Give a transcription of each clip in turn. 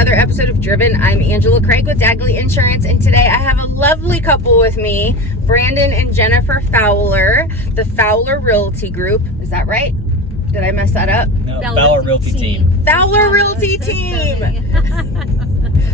another episode of Driven. I'm Angela Kreig with Dagley Insurance, and today I have a lovely couple with me, Brandon and Jennifer Fowler, the Fowler Realty Group. Is that right? Did I mess that up? No, Fowler Realty Team. Fowler Realty Team!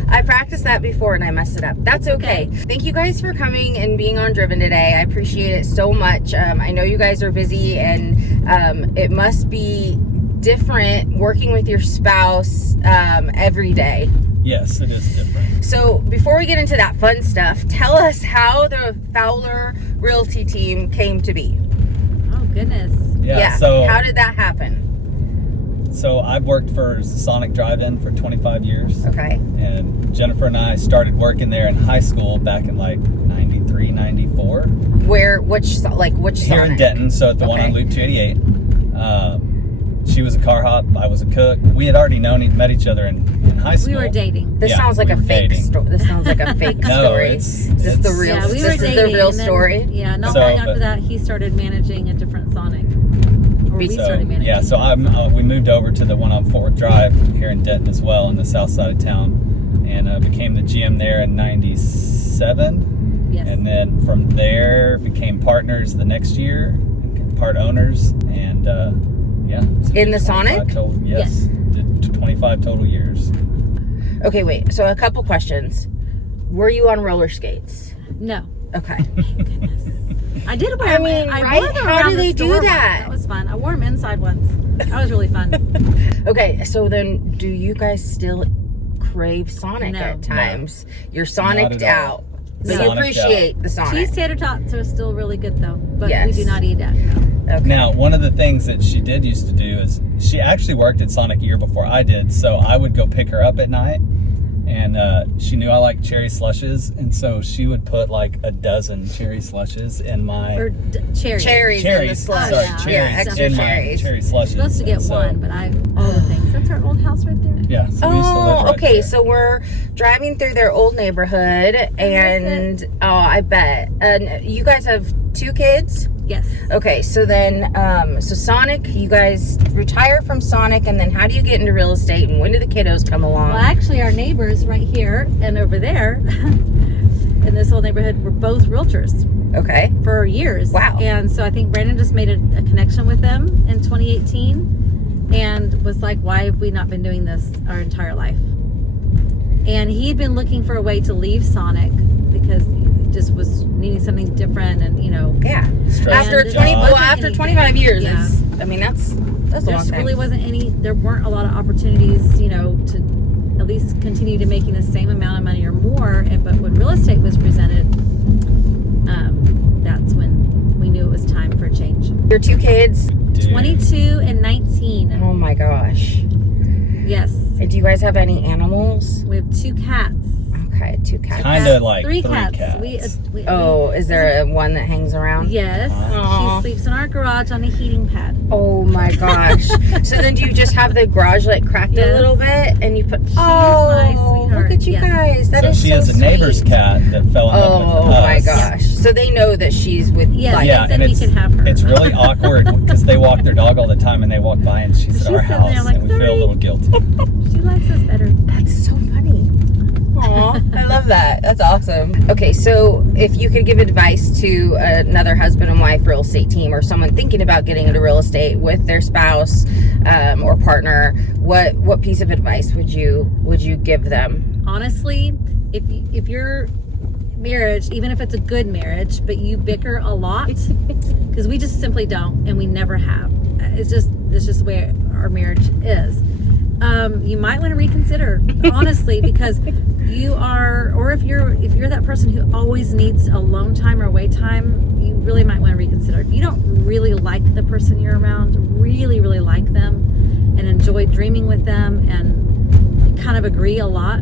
I practiced that before and I messed it up. That's okay. Thank you guys for coming and being on Driven today. I appreciate it so much. I know you guys are busy, and it must be different working with your spouse every day. Yes, it is different. So before we get into that fun stuff, tell us how the Fowler Realty Team came to be. Oh, goodness. Yeah. So how did that happen? So I've worked for Sonic Drive-In for 25 years. Okay. And Jennifer and I started working there in high school back in like 93, 94. Which Here in Sonic? Denton, so at the one on Loop 288. She was a car hop, I was a cook. We had already met each other in high school. We were dating. This sounds like we a were fake dating. story. This sounds like a fake No, story. it's Is the real? Yeah, we were this dating. is the real and then, story. Yeah, not So, long after but- that, he started managing a different Sonic. Or we started managing. Yeah, so we moved over to the one on 4th Drive here in Denton as well, in the south side of town, and became the GM there in 97. Yes. And then from there became partners the next year, part owners, and yeah. So In the Sonic? Yes. Did 25 total years. Okay, wait. So a couple questions. Were you on roller skates? No. Okay. I did wear I them. mean, I right? wore them How around do the they do store once. that? That was fun. I wore them inside once. That was really fun. Okay, so then do you guys still crave Sonic No. at times? You're Not Sonic'd at all. out. But you Sonic'd appreciate the Sonic. Cheese tater tots are still really good, though. But Yes. we do not eat that. No. Okay. Now, one of the things that she did used to do is she actually worked at Sonic a year before I did, so I would go pick her up at night, and she knew I liked cherry slushes, and so she would put like a dozen cherry slushes in my Or cherries. Cherries in the slush. sorry, yeah. cherries Yeah, extra in cherries. my cherry slushes. You're supposed to get And so- one, but all the things. That's our old house right there. Yeah. So we used to live Oh, right okay. there. So we're driving through their old neighborhood, and I bet. And you guys have 2 kids? Yes. Okay, so then, so Sonic, you guys retire from Sonic, and then how do you get into real estate, and when do the kiddos come along? Well, actually, our neighbors right here and over there in this whole neighborhood were both realtors Okay. for years. Wow. And so I think Brandon just made a connection with them in 2018 and was like, why have we not been doing this our entire life? And he'd been looking for a way to leave Sonic because he just was needing something different, and Yeah. Stress After And 20, it well, wasn't after anything. 25 years, Yeah. that's a long there time. really wasn't there weren't a lot of opportunities, to at least continue to making the same amount of money or more. But when real estate was presented, that's when we knew it was time for a change. Your 2 kids? Dude. 22 and 19. Oh my gosh. Yes. And do you guys have any animals? We have 2 cats. Okay, 2 cats. Kind of like 3 3 cats. cats. Oh, is there one that hangs around? Yes. Aw. She sleeps in our garage on a heating pad. Oh my gosh. So then do you just have the garage like cracked a Yes. little bit, and you put, my sweetheart. look at you Yes. guys. That So is she so has a neighbor's sweet. cat that fell in love Oh with us. my gosh. So they know that she's with Yes. like, Yeah, They said and we it's, can have her. it's really awkward because they walk their dog all the time, and they walk by and she's at our She's sitting there house, like, and we feel a "Sorry." little guilty. She likes us better. that's so funny. Aw, I love that. That's awesome. Okay, so if you could give advice to another husband and wife real estate team, or someone thinking about getting into real estate with their spouse or partner, what piece of advice would you give them? Honestly, if your marriage, even if it's a good marriage, but you bicker a lot, because we just simply don't, and we never have. It's just the way our marriage is. You might want to reconsider, honestly, because you are, or if you're that person who always needs alone time or wait time, you really might want to reconsider. If you don't really like the person you're around, really, really like them, and enjoy dreaming with them, and kind of agree a lot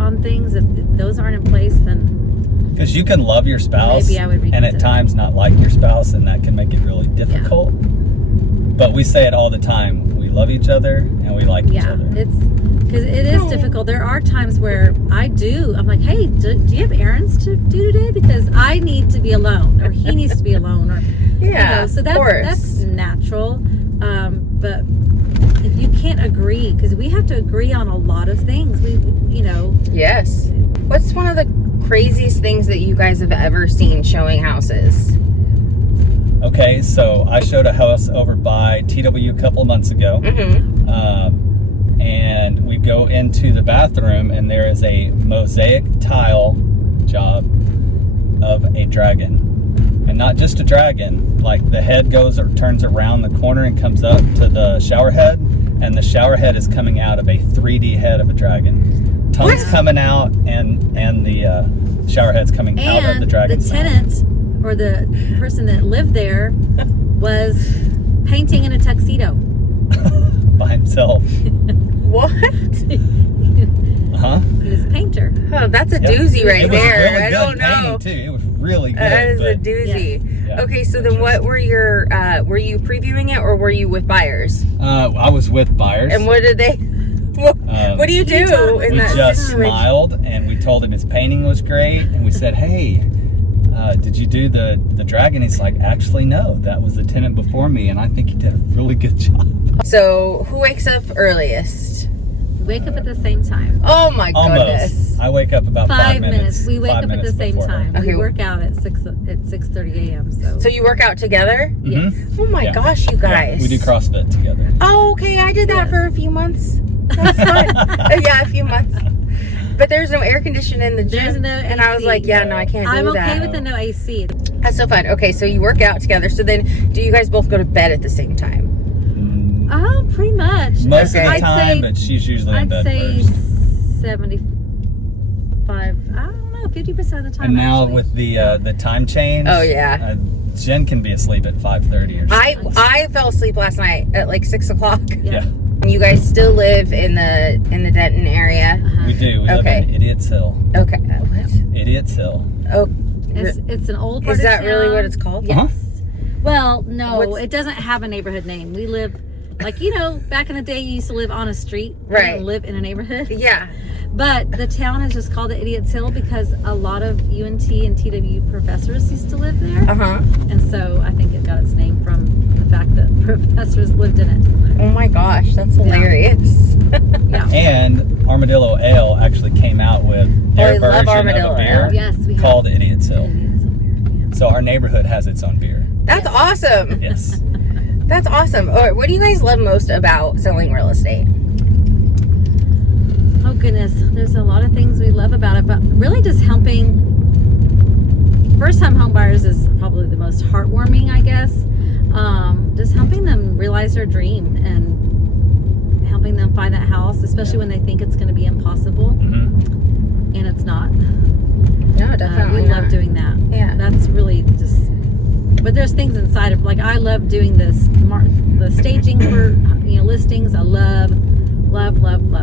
on things, if those aren't in place, then Because you can love your spouse Maybe I would and at reconsider. times not like your spouse, and that can make it really difficult. But we say it all the time. We love each other and we like each other. it's because it is difficult. There are times where I'm like, hey, do you have errands to do today? Because I need to be alone, or he needs to be alone, or Yeah, so of course. that's natural. But if you can't agree, because we have to agree on a lot of things. Yes. What's one of the craziest things that you guys have ever seen showing houses? Okay, so I showed a house over by TW a couple of months ago. And we go into the bathroom, and there is a mosaic tile job of a dragon. And not just a dragon, like the head goes or turns around the corner and comes up to the shower head, and the shower head is coming out of a 3D head of a dragon. Tongue's coming out, and the shower head's coming out of the dragon's mouth. The tenant, or the person that lived there, was painting in a tuxedo. By himself. What? Uh-huh. He was a painter. Oh, that's a doozy right there. Really I don't know. Too. It was really good. That is a doozy. Yes. Okay, so then what were your, were you previewing it, or were you with buyers? I was with buyers. And what did they, what do you do in we that just situation? smiled, and we told him his painting was great, and we said, hey, did you do the dragon? He's like, actually, no, that was the tenant before me, and I think he did a really good job. So who wakes up earliest? We wake up at the same time. Oh my goodness. Almost. I wake up about 5 minutes. We wake up at the same time. Okay. We work out at 6:30 a.m. So you work out together? Yes. Oh my gosh, you guys. Yeah, we do CrossFit together. Oh, okay. I did that for a few months. That's fun. Yeah, a few months. But there's no air conditioning in the gym. There's no and I was AC. like, yeah, no, I can't do that. I'm okay with the no AC. That's so fun. Okay, so you work out together. So then do you guys both go to bed at the same time? Oh, pretty much. Most of the I'd time, say, but she's usually in bed I'd say first. 75, I don't know, 50% of the time. And now actually. with the time change, Oh, yeah. Jen can be asleep at 5:30 or something. I fell asleep last night at like 6 o'clock. Yeah. And you guys still live in the Denton area? We do. We live in Idiot's Hill. Okay. What? Idiot's Hill. Oh. It's an old part Is of that really town. what it's called? Yes. Well, no, What's- it doesn't have a neighborhood name. We live, like, back in the day, you used to live on a street. We Right. didn't live in a neighborhood. Yeah. But the town has just called it Idiot's Hill because a lot of UNT and TW professors used to live there. Uh-huh. And so I think it got its name from the fact that professors lived in it. Oh my gosh, that's hilarious. Yeah. And Armadillo Ale actually came out with their I love version Armadillo of a beer Ale. Yes, we have. called Idiot's Hill. Idiot's Hill beer, So our neighborhood has its own beer. That's awesome. Yes. That's awesome. All right, what do you guys love most about selling real estate? Oh goodness, there's a lot of things we love about it, but really just helping first-time home buyers is probably the most heartwarming, I guess. Just helping them realize their dream and helping them find that house, especially when they think it's going to be impossible, Mm-hmm. and it's not. No, definitely We not. love doing that. Yeah. That's really just. But there's things inside of, like, I love doing this, the staging for listings. I love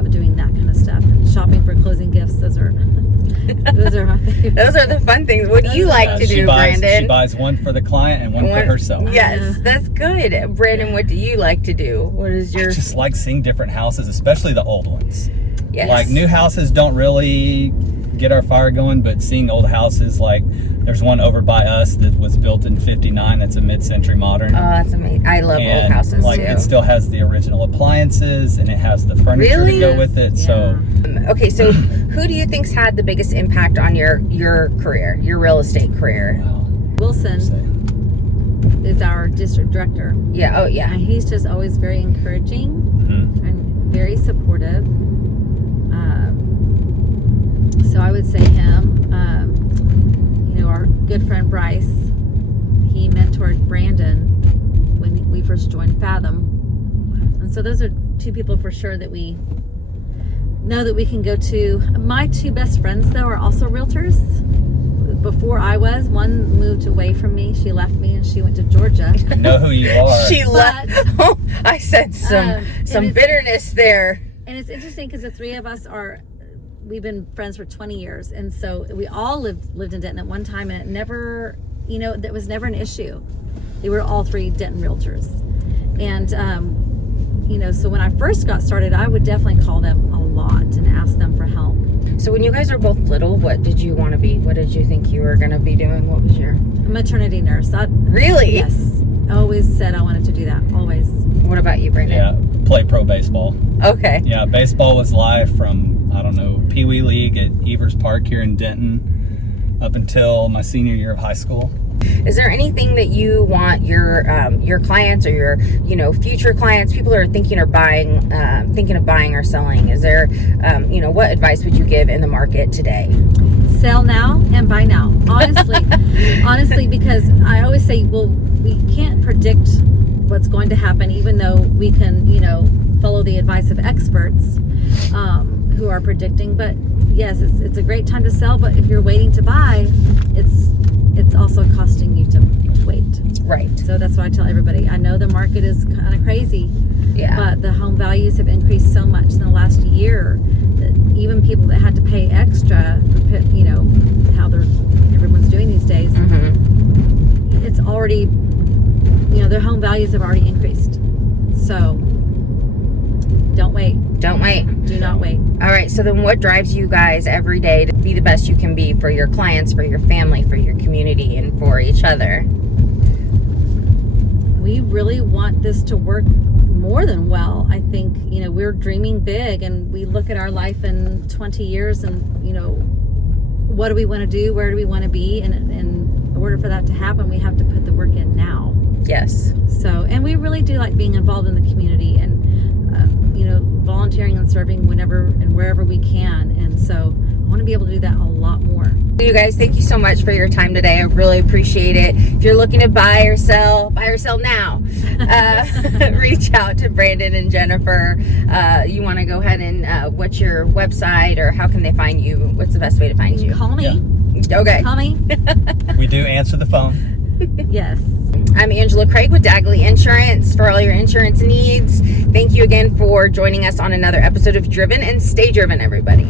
doing that kind of stuff. And shopping for closing gifts. Those are my favorite. Those are the fun things. What do you like to do, Brandon? She buys one for the client and one for herself. Yes, that's good. Brandon, what do you like to do? What is your... I just like seeing different houses, especially the old ones. Yes. Like new houses don't really get our fire going, but seeing old houses, like there's one over by us that was built in '59. That's a mid-century modern. Oh, that's amazing. I love old And houses like too. it still has the original appliances and it has the furniture Really? to go with it. So Okay, so who do you think's had the biggest impact on your career, your real estate career? wow. Wilson is our district director. Yeah. Oh, yeah. And he's just always very encouraging Mhm. and very supportive. So I would say him. Our good friend Bryce, he mentored Brandon when we first joined Fathom. And so those are two people for sure that we know that we can go to. My two best friends, though, are also realtors. Before I was, one moved away from me. She left me and she went to Georgia. I know who you are. She left. Oh, I said some and bitterness there. And it's interesting because the three of us we've been friends for 20 years. And so we all lived in Denton at one time, and it never, that was never an issue. They were all three Denton realtors. And, so when I first got started, I would definitely call them a lot and ask them for help. So when you guys were both little, what did you want to be? What did you think you were going to be doing? What was your... Maternity nurse. Really? Yes. I always said I wanted to do that. Always. What about you, Brandon? Yeah. play pro baseball. Okay. Yeah, baseball was live from, I don't know, Pee Wee League at Evers Park here in Denton up until my senior year of high school. Is there anything that you want your clients or your future clients, people who are thinking of buying or selling? Is there what advice would you give in the market today? Sell now and buy now. Honestly, because I always say, well, we can't predict what's going to happen, even though we can follow the advice of experts who are predicting. But yes, it's a great time to sell. But if you're waiting to buy, it's also costing you to wait. Right. So that's why I tell everybody, I know the market is kind of crazy, but the home values have increased so much in the last year that even people that had to pay extra, how everyone's doing these days, it's already, their home values have already increased. So don't wait. Don't wait. Do not wait. All right. So then what drives you guys every day to be the best you can be for your clients, for your family, for your community, and for each other? We really want this to work more than well. I think, we're dreaming big, and we look at our life in 20 years and, what do we want to do? Where do we want to be? And in order for that to happen, we have to put the work in now. Yes. So, and we really do like being involved in the community and, volunteering and serving whenever and wherever we can. And so I want to be able to do that a lot more. You guys, thank you so much for your time today. I really appreciate it. If you're looking to buy or sell now. Reach out to Brandon and Jennifer. You want to go ahead and what's your website, or how can they find you? What's the best way to find you? Call me. Yeah. Okay. Call me. We do answer the phone. Yes. I'm Angela Kreig with Dagley Insurance for all your insurance needs. Thank you again for joining us on another episode of Driven, and stay driven, everybody.